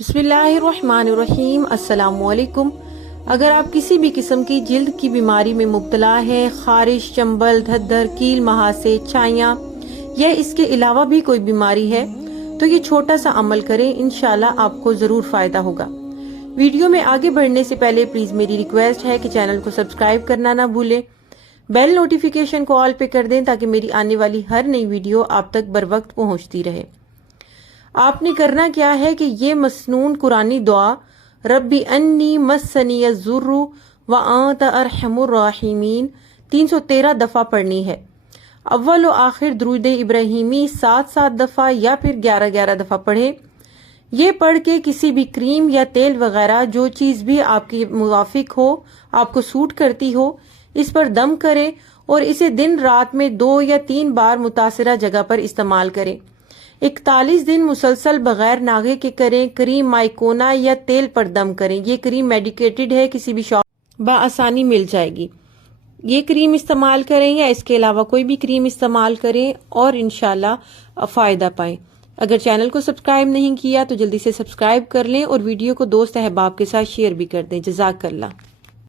بسم اللہ الرحمن الرحیم۔ السلام علیکم۔ اگر آپ کسی بھی قسم کی جلد کی بیماری میں مبتلا ہے، خارش، چنبل، دھدر، کیل مہاسے، چھائیاں یا اس کے علاوہ بھی کوئی بیماری ہے تو یہ چھوٹا سا عمل کریں، انشاءاللہ آپ کو ضرور فائدہ ہوگا۔ ویڈیو میں آگے بڑھنے سے پہلے پلیز میری ریکویسٹ ہے کہ چینل کو سبسکرائب کرنا نہ بھولیں، بیل نوٹیفیکیشن کو آل پہ کر دیں تاکہ میری آنے والی ہر نئی ویڈیو آپ تک بر وقت پہنچتی رہے۔ آپ نے کرنا کیا ہے کہ یہ مسنون قرآنی دعا ربی انی مسنی الضر وانت ارحم الراحمین 313 دفعہ پڑھنی ہے۔ اول و آخر درود ابراہیمی 7 دفعہ یا پھر 11 دفعہ پڑھیں۔ یہ پڑھ کے کسی بھی کریم یا تیل وغیرہ جو چیز بھی آپ کی موافق ہو، آپ کو سوٹ کرتی ہو، اس پر دم کریں اور اسے دن رات میں 2 یا 3 بار متاثرہ جگہ پر استعمال کریں۔ 41 دن مسلسل بغیر ناغے کے کریں۔ کریم مائکونا یا تیل پر دم کریں۔ یہ کریم میڈیکیٹڈ ہے، کسی بھی شاپ بآسانی مل جائے گی۔ یہ کریم استعمال کریں یا اس کے علاوہ کوئی بھی کریم استعمال کریں اور انشاءاللہ فائدہ پائیں۔ اگر چینل کو سبسکرائب نہیں کیا تو جلدی سے سبسکرائب کر لیں اور ویڈیو کو دوست احباب کے ساتھ شیئر بھی کر دیں۔ جزاک اللہ۔